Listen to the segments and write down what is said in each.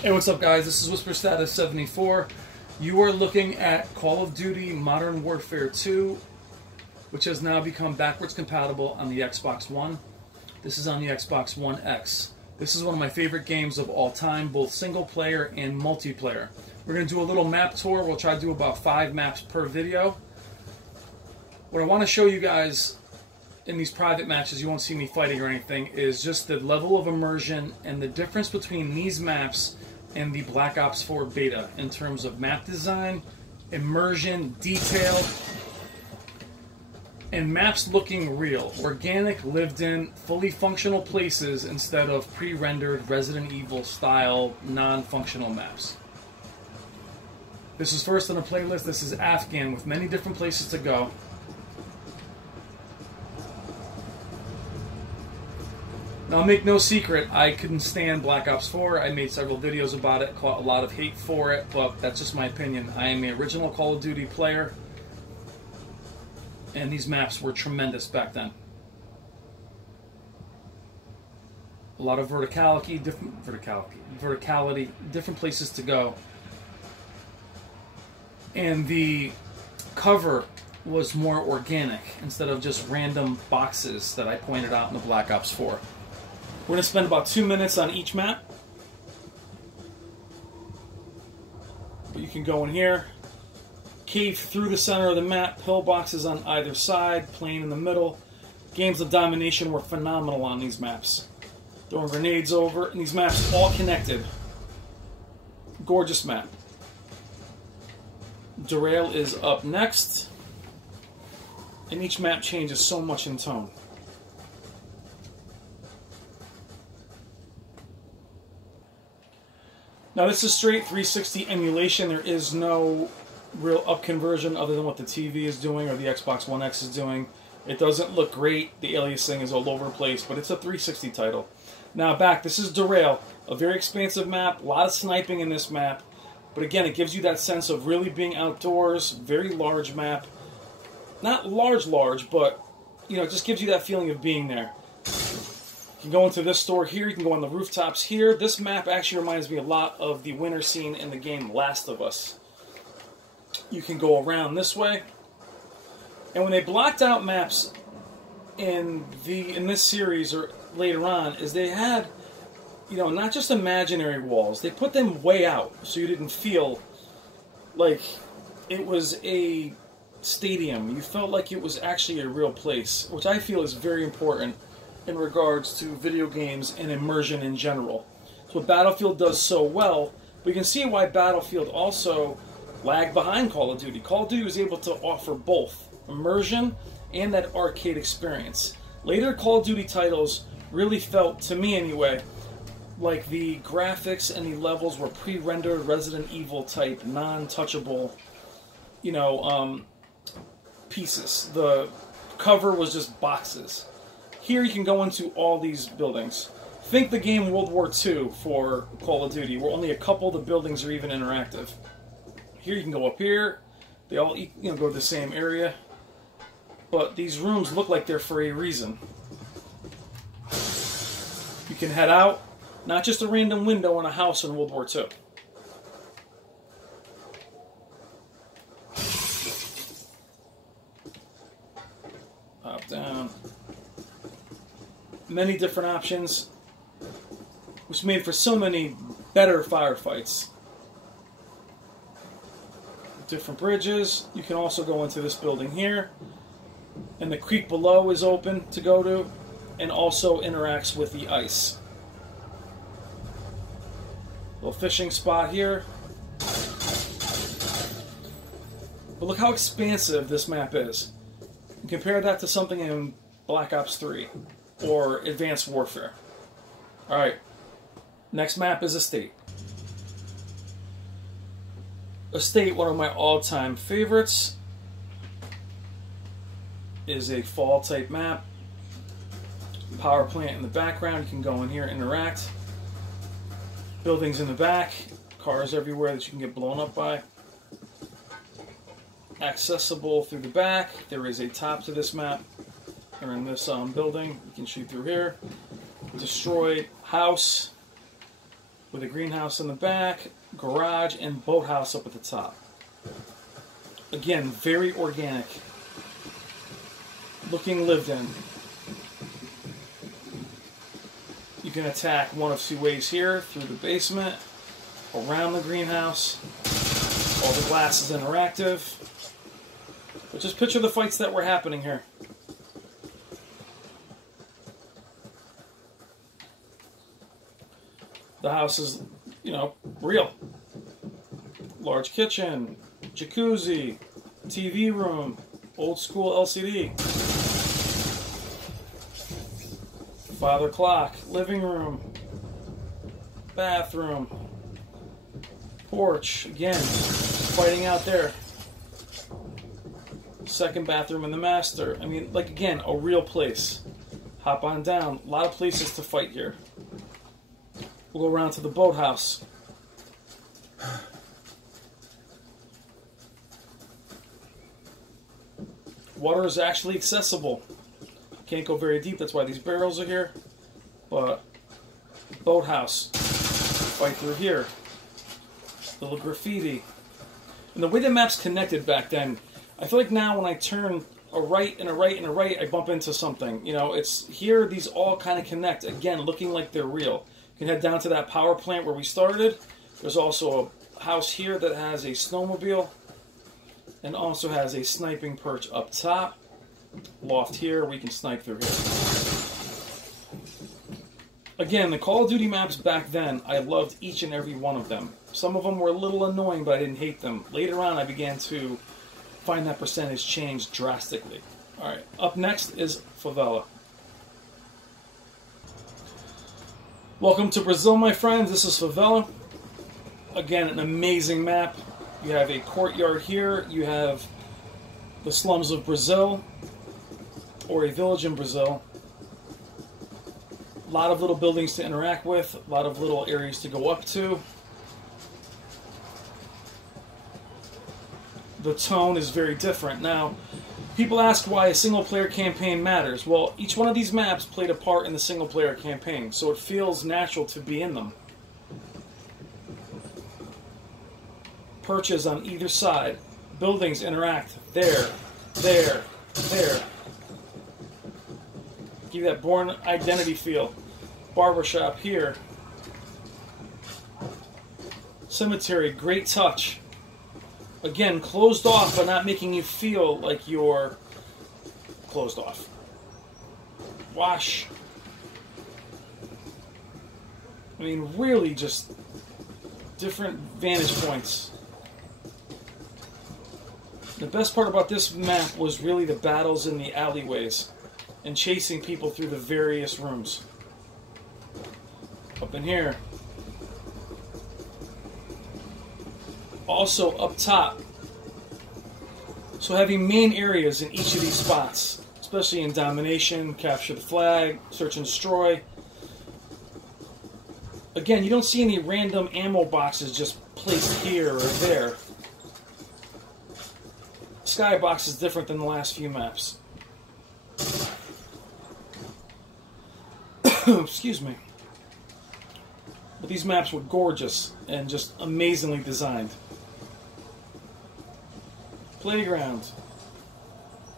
Hey, what's up, guys? This is Whisper Status 74. You are looking at Call of Duty Modern Warfare 2, which has now become backwards compatible on the Xbox One. This is on the Xbox One X. This is one of my favorite games of all time, both single player and multiplayer. We're going to do a little map tour. We'll try to do about 5 maps per video. What I want to show you guys in these private matches, you won't see me fighting or anything, is just the level of immersion and the difference between these maps and the Black Ops 4 beta in terms of map design, immersion, detail, and maps looking real, organic, lived in, fully functional places instead of pre-rendered Resident Evil style non-functional maps. This is first on the playlist. This is Afghan with many different places to go. Now, I'll make no secret, I couldn't stand Black Ops 4. I made several videos about it, caught a lot of hate for it, but that's just my opinion. I am the original Call of Duty player, and these maps were tremendous back then. A lot of verticality, different places to go. And the cover was more organic instead of just random boxes that I pointed out in the Black Ops 4. We're going to spend about 2 minutes on each map. You can go in here, cave through the center of the map, pillboxes on either side, plane in the middle. Games of domination were phenomenal on these maps. Throwing grenades over, and these maps all connected. Gorgeous map. Derail is up next, and each map changes so much in tone. Now, this is straight 360 emulation. There is no real up conversion other than what the TV is doing or the Xbox One X is doing. It doesn't look great. The aliasing is all over the place, but it's a 360 title. Now, back, this is Derail, a very expansive map, a lot of sniping in this map. But again, it gives you that sense of really being outdoors, very large map. Not large, but, you know, it just gives you that feeling of being there. You can go into this store here, you can go on the rooftops here. This map actually reminds me a lot of the winter scene in the game Last of Us. You can go around this way. And when they blocked out maps in this series or later on, is they had, you know, not just imaginary walls, they put them way out so you didn't feel like it was a stadium. You felt like it was actually a real place, which I feel is very important in regards to video games and immersion in general. So what Battlefield does so well, we can see why Battlefield also lagged behind Call of Duty. Call of Duty was able to offer both immersion and that arcade experience. Later Call of Duty titles really felt, to me anyway, like the graphics and the levels were pre-rendered Resident Evil type, non-touchable, you know, pieces. The cover was just boxes. Here you can go into all these buildings. Think the game World War II for Call of Duty, where only a couple of the buildings are even interactive. Here you can go up here. They all, you know, go to the same area. But these rooms look like they're for a reason. You can head out. Not just a random window in a house in World War II. Up, down. Many different options, which made for so many better firefights. Different bridges. You can also go into this building here, and the creek below is open to go to, and also interacts with the ice. Little fishing spot here. But look how expansive this map is. And compare that to something in Black Ops 3. Or Advanced Warfare. Alright, next map is Estate. Estate, one of my all-time favorites, is a fall type map. Power plant in the background, you can go in here and interact. Buildings in the back, cars everywhere that you can get blown up by. Accessible through the back, there is a top to this map. Or in this building, you can shoot through here. Destroyed house. with a greenhouse in the back, garage, and boathouse up at the top. Again, very organic. Looking lived in. You can attack one of two ways here, through the basement, around the greenhouse. All the glass is interactive. But just picture the fights that were happening here. The house is, you know, real. Large kitchen, jacuzzi, TV room, old school LCD. Father clock, living room, bathroom, porch, again, fighting out there. Second bathroom in the master. I mean, like, again, a real place. Hop on down. A lot of places to fight here. We'll go around to the boathouse. Water is actually accessible. Can't go very deep, that's why these barrels are here. But boathouse. Fight through here. Little graffiti. And the way the map's connected back then, I feel like now when I turn a right and a right and a right, I bump into something. You know, it's here, these all kind of connect. Again, looking like they're real. You can head down to that power plant where we started. There's also a house here that has a snowmobile and also has a sniping perch up top. Loft here, we can snipe through here. Again, the Call of Duty maps back then, I loved each and every one of them. Some of them were a little annoying, but I didn't hate them. Later on, I began to find that percentage change drastically. Alright, up next is Favela. Welcome to Brazil, my friends. This is Favela. Again, an amazing map. You have a courtyard here. You have the slums of Brazil, or a village in Brazil. A lot of little buildings to interact with, a lot of little areas to go up to. The tone is very different. Now, people ask why a single-player campaign matters. Well, each one of these maps played a part in the single-player campaign, so it feels natural to be in them. Perches on either side. Buildings interact there, there, there. Give you that Bourne Identity feel. Barbershop here. Cemetery, great touch. Again, closed off, but not making you feel like you're closed off. Wash. I mean, really just different vantage points. The best part about this map was really the battles in the alleyways and chasing people through the various rooms. Up in here. Also up top. So having main areas in each of these spots, especially in domination, capture the flag, search and destroy. Again, you don't see any random ammo boxes just placed here or there. Skybox is different than the last few maps. Excuse me. But these maps were gorgeous and just amazingly designed. Playground.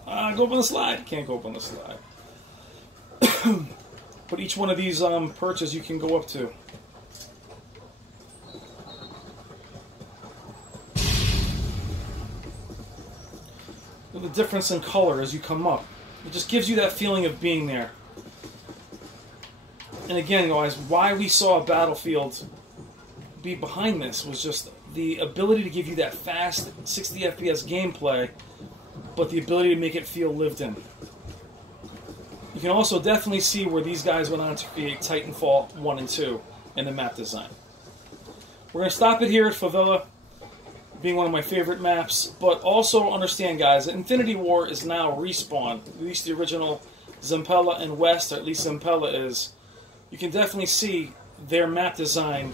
Go up on the slide. Can't go up on the slide. But each one of these perches you can go up to. The difference in color as you come up. It just gives you that feeling of being there. And again, guys, why we saw Battlefield be behind this was just the ability to give you that fast 60 FPS gameplay, but the ability to make it feel lived in. You can also definitely see where these guys went on to create Titanfall 1 and 2 in the map design. We're going to stop it here at Favela, being one of my favorite maps, but also understand, guys, that Infinity War is now Respawn. At least the original Zampella and West, or at least Zampella is. You can definitely see their map design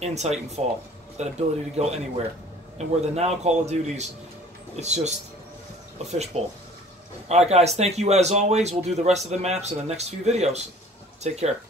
in Titanfall. That ability to go anywhere. And where the now Call of Duties, it's just a fishbowl. Alright guys, thank you as always. We'll do the rest of the maps in the next few videos. Take care.